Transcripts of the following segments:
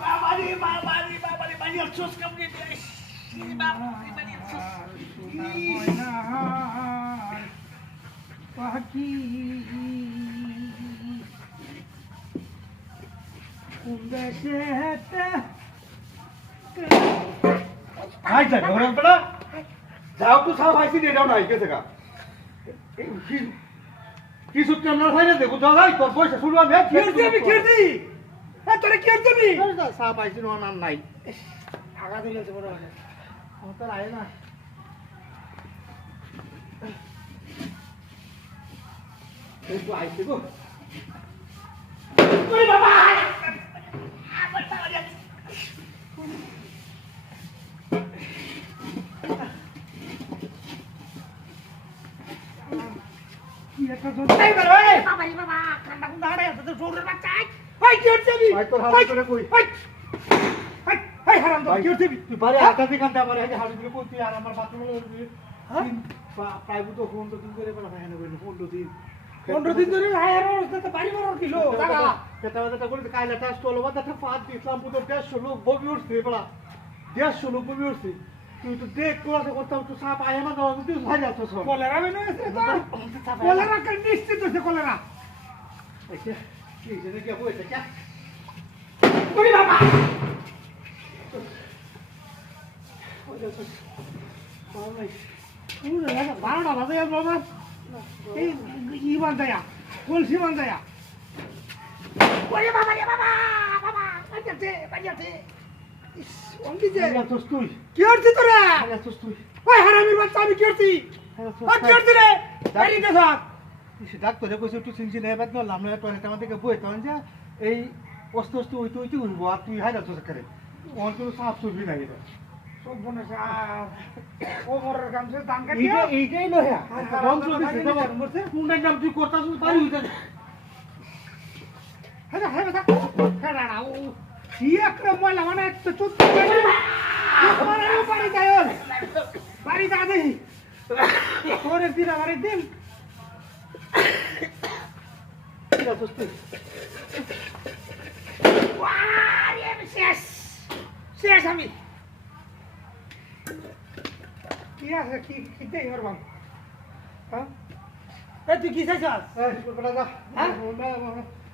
বাবারে বানিয়ার চোস কামড়ে দিয়ে বানিয়ার চোস পাখি দেশে খাই যাই ঘরে পড়া যাও তো সব আইছি এটাও নাই কে থাকা কিছু কেমন হয় না দেখো দাদা তোর পয়সা শুরু আমি কিরতি তোরে কিরতি সাপ আইছি নো নাম নাই আগা দিলে তো বড় আমার তো আয় না এই তো আইছি গো ওরে বাবা কি একটা জোতাই বের ওই বাবারে বাবা কান্না কুন্ডা আরে তো জোরের বাচ্চা ভাই কিরতি ভাই তোর হাত করে কই ভাই ভাই হারাম তো কিরতি তুই বারে আকাশে কান্তে আমার এই হাড়ি গুলো কই তুই আর আমার বাথরুমে হ্যাঁ প্রাইভেট তো ফোন তো দিন করে বলা হয় না বলি ফোন তো দিন 15 দিন ধরে হায়ার অবস্থা বাড়ি মারার কিলো টাকা এটা করে কাইলা টাস তো লবা দেখা ফাত দিলাম পুরো 150 লোক বমি উঠছে বলা 150 লোক বমি উঠছে তুই তো দেখ ক্লাসে করতাম তো সাপ আয় না দাও তুই ভাই আছো সব কলেরা বেনে আছে তো কলেরা কে নিশ্চিত হচ্ছে কলেরা আচ্ছা কি জেনে কি হইছে কে ওরে বাবা ওরে লাগা 12টা বাজে আর বাবা এই ই বান্দায়া কলসি বান্দায়া ওরে বাবারে বাবা বাবা বানিয়াতে ইস অঙ্কি যে আছোস তুই কি করছিস তোরা আছোস তুই ওই হারামির বাচ্চা আমি কি করছি আর কি করছিস রে বাড়ি দে সব ডাক্তারে কইছে একটু চিনচিন এবার বললাম না টয়লেট আমাদের বই তখন যে এই অস্ত অস্ত ওইতে ওইতে উঠবো আর তুই হাই যাচ্ছ করে অন কোনো সাপ চুবি না এটা সব বনে ও মরার কাম সে দান কাটিয়া এইটাই নয়া রং চলতেছে কোনটার নাম তুই করতাস পারি হইতা হ্যাঁ হ্যাঁ হ্যাঁ না ও কি একটা ময়লা মানে তো চুপ করে আমার বাড়ি যায় বাড়ি যা দেই তোরে দিন বাড়ি দিন ঠিক আছে তুই ওয়ারে শেষ শেষ আমি কি আছে কি দেই হরবাম হ্যাঁ এ তুই কি চাইছাস এই বড় যা হ্যাঁ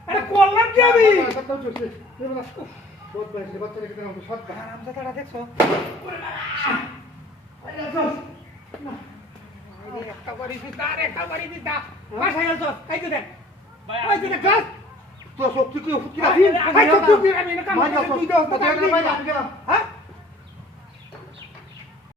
আরে করলাম কি আমি সব চলছে বহুত বেশি বাচ্চা রেখে দাও সব আরামদাদাটা দেখছো একটা বাড়ি দিতা আর একটা বাড়ি দিতা বাসায় আসো এই যে দেখ ওই যে দেখ গাছ তো সব তুই কি তুই আমি না কাম তুই দাও ভাই আমি গেলাম হ্যাঁ